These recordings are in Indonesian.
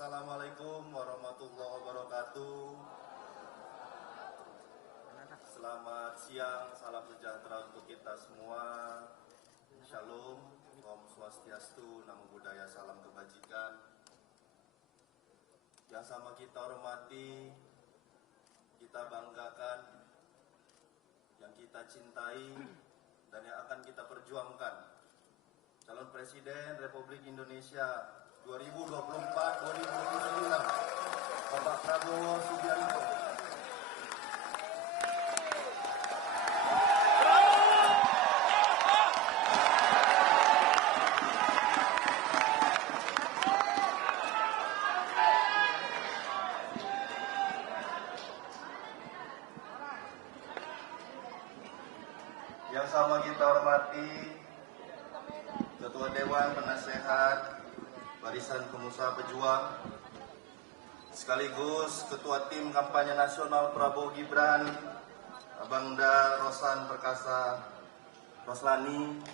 Assalamualaikum warahmatullahi wabarakatuh. Selamat siang, salam sejahtera untuk kita semua. Shalom, Om Swastiastu, Namo Buddhaya, salam kebajikan. Yang sama kita hormati, kita banggakan, yang kita cintai, dan yang akan kita perjuangkan. Calon Presiden Republik Indonesia 2024-2029, Bapak Prabowo Subianto. Yang sama kita hormati Ketua Dewan Penasehat Barisan Pengusaha Pejuang, sekaligus Ketua Tim Kampanye Nasional Prabowo Gibran, Abangda Rosan Perkasa Roslani,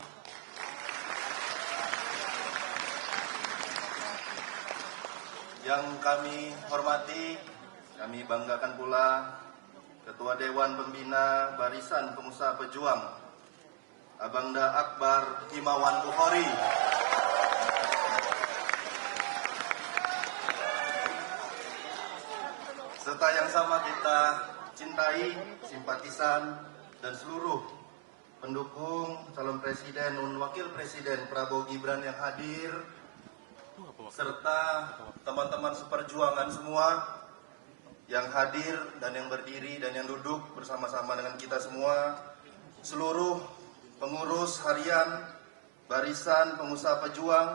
yang kami hormati, kami banggakan pula Ketua Dewan Pembina Barisan Pengusaha Pejuang, Abangda Akbar Himawan Bukhari, serta yang sama kita cintai, simpatisan, dan seluruh pendukung calon presiden dan wakil presiden Prabowo Gibran yang hadir, serta teman-teman seperjuangan semua yang hadir dan yang berdiri dan yang duduk bersama-sama dengan kita semua, seluruh pengurus harian Barisan Pengusaha Pejuang,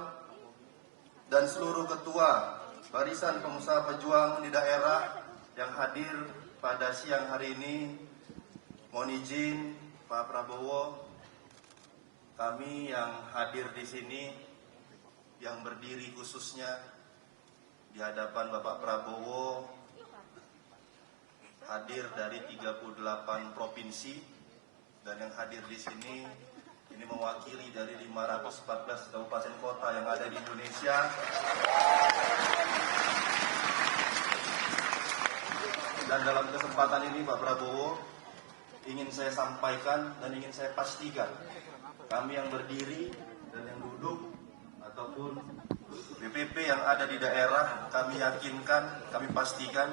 dan seluruh ketua Barisan Pengusaha Pejuang di daerah yang hadir pada siang hari ini. Mohon izin Pak Prabowo, kami yang hadir di sini, yang berdiri khususnya di hadapan Bapak Prabowo, hadir dari 38 provinsi, dan yang hadir di sini ini mewakili dari 514 kabupaten kota yang ada di Indonesia. Dan dalam kesempatan ini Pak Prabowo, ingin saya sampaikan dan ingin saya pastikan, kami yang berdiri dan yang duduk ataupun BPP yang ada di daerah, kami yakinkan, kami pastikan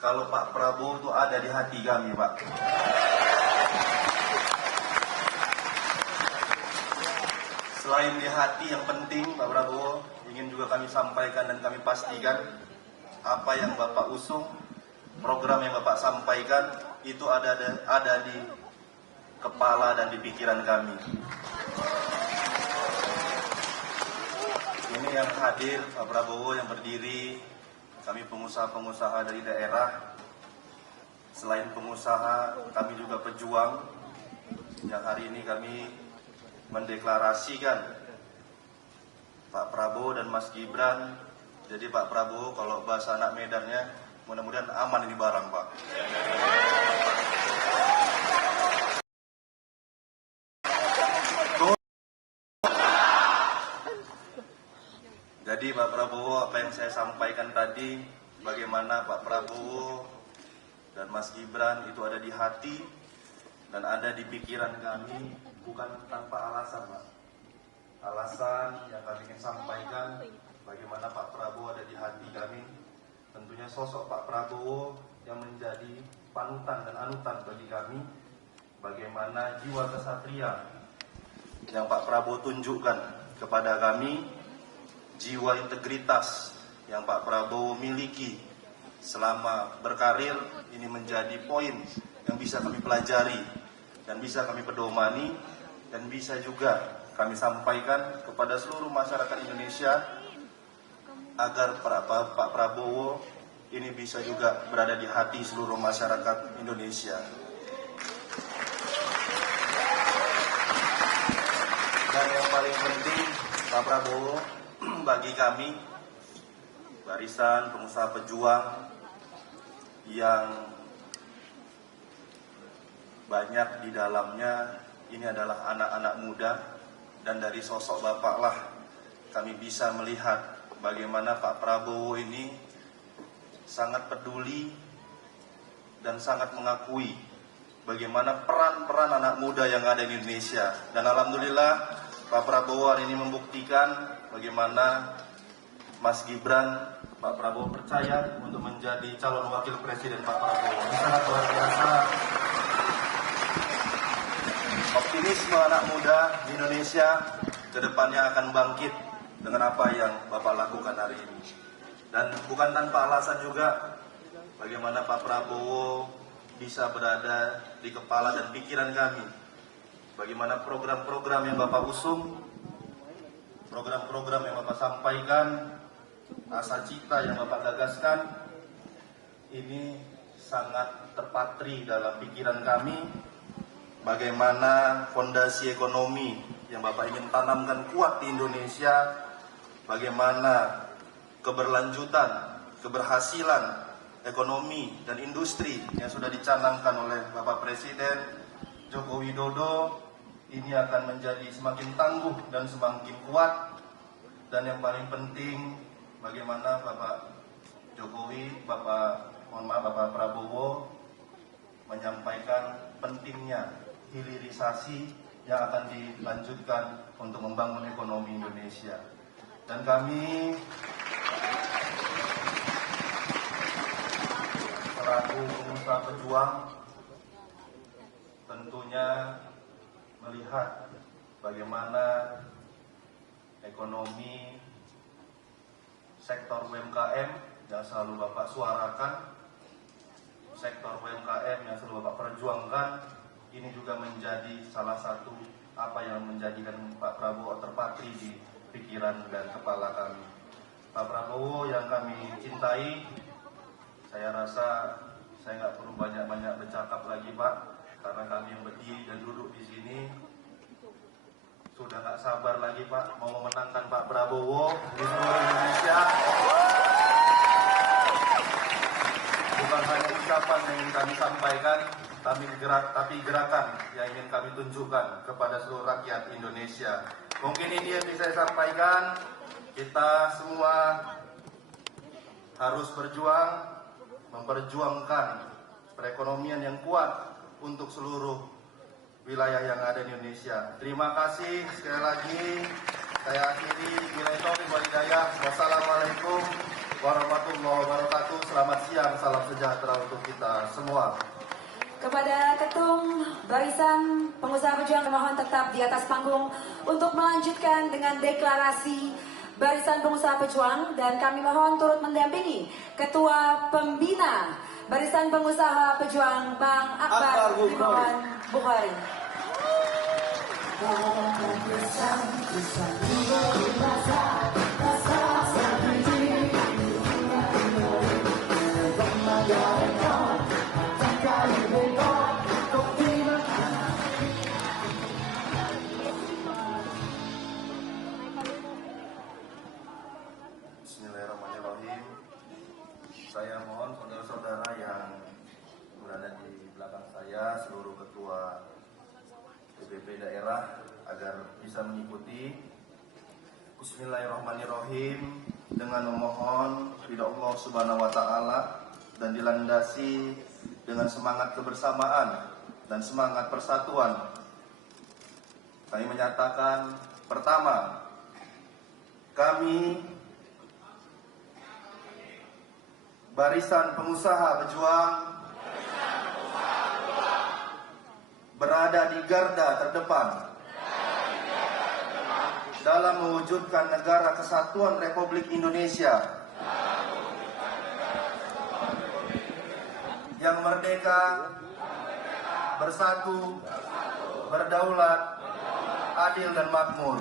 kalau Pak Prabowo itu ada di hati kami, Pak. Selain di hati yang penting, Pak Prabowo, ingin juga kami sampaikan dan kami pastikan apa yang Bapak usung, program yang Bapak sampaikan itu ada di kepala dan di pikiran kami. Ini yang hadir Pak Prabowo yang berdiri, kami pengusaha-pengusaha dari daerah. Selain pengusaha, kami juga pejuang yang hari ini kami mendeklarasikan Pak Prabowo dan Mas Gibran. Jadi Pak Prabowo, kalau bahasa anak Medannya, mudah-mudahan aman ini barang, Pak. Jadi Pak Prabowo, apa yang saya sampaikan tadi, bagaimana Pak Prabowo dan Mas Gibran itu ada di hati dan ada di pikiran kami, bukan tanpa alasan, Pak. Alasan yang kami ingin sampaikan, bagaimana Pak Prabowo ada di hati kami, tentunya sosok Pak Prabowo yang menjadi panutan dan anutan bagi kami, bagaimana jiwa kesatria yang Pak Prabowo tunjukkan kepada kami, jiwa integritas yang Pak Prabowo miliki selama berkarir, ini menjadi poin yang bisa kami pelajari dan bisa kami pedomani dan bisa juga kami sampaikan kepada seluruh masyarakat Indonesia agar Pak Prabowo ini bisa juga berada di hati seluruh masyarakat Indonesia. Dan yang paling penting, Pak Prabowo, bagi kami Barisan Pengusaha Pejuang yang banyak di dalamnya ini adalah anak-anak muda, dan dari sosok Bapak lah kami bisa melihat bagaimana Pak Prabowo ini sangat peduli dan sangat mengakui bagaimana peran-peran anak muda yang ada di Indonesia. Dan alhamdulillah Pak Prabowo hari ini membuktikan bagaimana Mas Gibran, Pak Prabowo percaya untuk menjadi calon wakil presiden Pak Prabowo. Ini sangat luar biasa. Optimisme anak muda di Indonesia ke depannya akan bangkit dengan apa yang Bapak lakukan hari ini. Dan bukan tanpa alasan juga bagaimana Pak Prabowo bisa berada di kepala dan pikiran kami. Bagaimana program-program yang Bapak usung, program-program yang Bapak sampaikan, asa cita yang Bapak gagaskan, ini sangat terpatri dalam pikiran kami. Bagaimana fondasi ekonomi yang Bapak ingin tanamkan kuat di Indonesia, bagaimana keberlanjutan, keberhasilan ekonomi dan industri yang sudah dicanangkan oleh Bapak Presiden Joko Widodo ini akan menjadi semakin tangguh dan semakin kuat. Dan yang paling penting, bagaimana Bapak Jokowi, Bapak Prabowo menyampaikan pentingnya hilirisasi yang akan dilanjutkan untuk membangun ekonomi Indonesia. Dan kami selaku pengusaha pejuang tentunya melihat bagaimana ekonomi sektor UMKM yang selalu Bapak suarakan, sektor UMKM yang selalu Bapak perjuangkan, ini juga menjadi salah satu apa yang menjadikan Pak Prabowo terpatri di pikiran dan kepala kami. Pak Prabowo yang kami cintai, saya rasa saya nggak perlu banyak-banyak bercakap lagi Pak, karena kami yang berdiri dan duduk di sini sudah nggak sabar lagi Pak mau memenangkan Pak Prabowo di seluruh Indonesia. Bukan hanya ucapan yang ingin kami sampaikan, tapi gerakan yang ingin kami tunjukkan kepada seluruh rakyat Indonesia. Mungkin ini yang bisa saya sampaikan. Kita semua harus berjuang, memperjuangkan perekonomian yang kuat untuk seluruh wilayah yang ada di Indonesia. Terima kasih sekali lagi. Saya akhiri. Billahi taufiq wal hidayah. Wassalamualaikum warahmatullahi wabarakatuh. Selamat siang, salam sejahtera untuk kita semua. Kepada Ketum Barisan Pengusaha Pejuang, mohon tetap di atas panggung untuk melanjutkan dengan deklarasi Barisan Pengusaha Pejuang, dan kami mohon turut mendampingi Ketua Pembina Barisan Pengusaha Pejuang, Bang Akbar Himawan Bukhari. Bismillahirrahmanirrahim. Saya mohon saudara-saudara yang berada di belakang saya, seluruh ketua DPP daerah, agar bisa mengikuti. Bismillahirrahmanirrahim. Dengan memohon ridha Allah Subhanahu wa taala dan dilandasi dengan semangat kebersamaan dan semangat persatuan, kami menyatakan, pertama, kami Barisan Pengusaha Pejuang berada di garda terdepan dalam mewujudkan negara kesatuan Republik Indonesia yang merdeka, bersatu, berdaulat, adil dan makmur.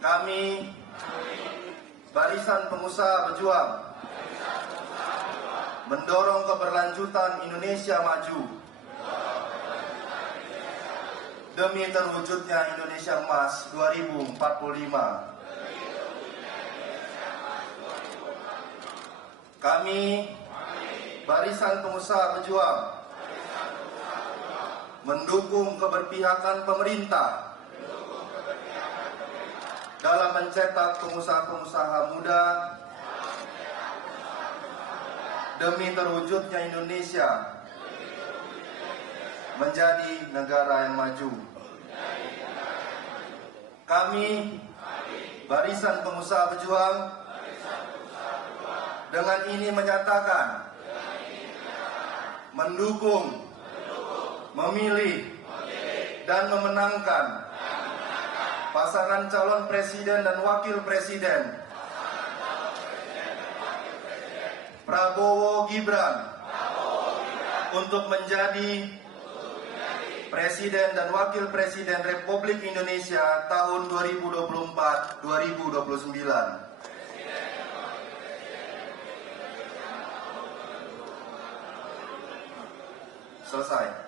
Kami Barisan Pengusaha Pejuang mendorong keberlanjutan Indonesia maju demi terwujudnya Indonesia Emas 2045. Kami Barisan Pengusaha Pejuang mendukung keberpihakan pemerintah dalam mencetak pengusaha-pengusaha muda demi terwujudnya Indonesia menjadi negara yang maju. Kami, Barisan Pengusaha Pejuang, dengan ini menyatakan mendukung, memilih, dan memenangkan pasangan calon presiden dan wakil presiden Prabowo Gibran untuk menjadi Presiden dan Wakil Presiden Republik Indonesia tahun 2024-2029. Selesai.